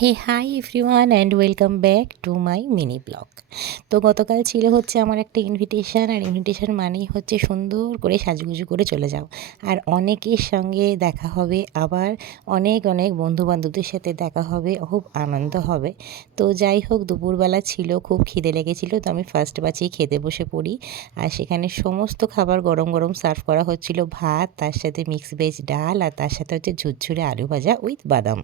Hey hi everyone and welcome back to my mini blog. তো গতকাল ছিল হচ্ছে আমার একটা ইনভিটেশন, আর ইনভিটেশন মানেই হচ্ছে সুন্দর করে সাজুগুজু করে চলে যাও, আর অনেকের সঙ্গে দেখা হবে, আবার অনেক অনেক বন্ধুবান্ধবদের সাথে দেখা হবে, খুব আনন্দ হবে। তো যাই হোক, দুপুরবেলা ছিল, খুব খিদে লেগেছিলো, তো আমি ফার্স্ট বাঁচিয়ে খেতে বসে পড়ি। আর সেখানে সমস্ত খাবার গরম গরম সার্ভ করা হচ্ছিল, ভাত, তার সাথে মিক্স ভেজ ডাল, আর তার সাথে হচ্ছে ঝুরঝুরে আলু ভাজা উইথ বাদাম,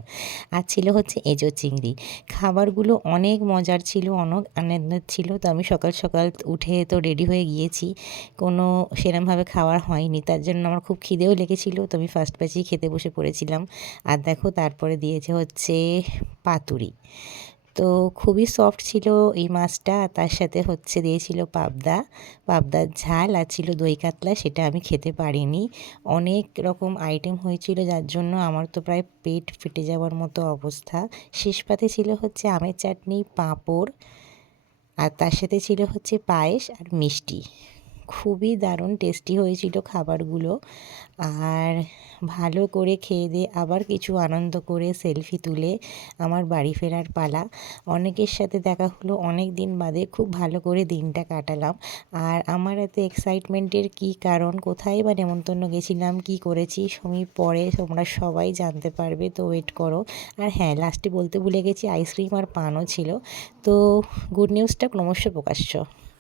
আর ছিল হচ্ছে এঁচোড় চিংড়ি। খাবারগুলো অনেক মজার ছিল, অনেক আনন্দের ছিল। তো আমি সকাল সকাল উঠে তো রেডি হয়ে গিয়েছি, কোনো সেরমভাবে খাওয়ার হয়নি, তার জন্য আমার খুব খিদেও লেগেছিলো, তো আমি ফার্স্ট ব্যাচেই খেতে বসে পড়েছিলাম। আর দেখো, তারপরে দিয়েছে হচ্ছে পাতুরি। তো খুবই সফট ছিল এই মাছটা, তার সাথে হচ্ছে দিয়েছিল পাবদার ঝাল, আর ছিল দই কাতলা, সেটা আমি খেতে পারিনি। অনেক রকম আইটেম হয়েছিল, যার জন্য আমার তো প্রায় পেট ফেটে যাওয়ার মতো অবস্থা। শেষ পাতে ছিল হচ্ছে আমের চাটনি, পাঁপড়, আর তার সাথে ছিল হচ্ছে পায়েস আর মিষ্টি। খুবই দারুণ টেস্টি হয়েছিল খাবারগুলো। আর ভালো করে খেয়ে দিয়ে আবার কিছু আনন্দ করে সেলফি তুলে আমার বাড়ি ফেরার পালা। অনেকের সাথে দেখা হলো অনেক দিন বাদে, খুব ভালো করে দিনটা কাটালাম। আর আমার এত এক্সাইটমেন্টের কী কারণ, কোথায় বা নেমন্তন্ন গেছিলাম, কি করেছি, পরে তোমরা সবাই জানতে পারবে, তো ওয়েট করো। আর হ্যাঁ, লাস্টে বলতে ভুলে গেছি, আইসক্রিম আর পানও ছিল। তো গুড নিউজটা ক্রমশ প্রকাশ্য।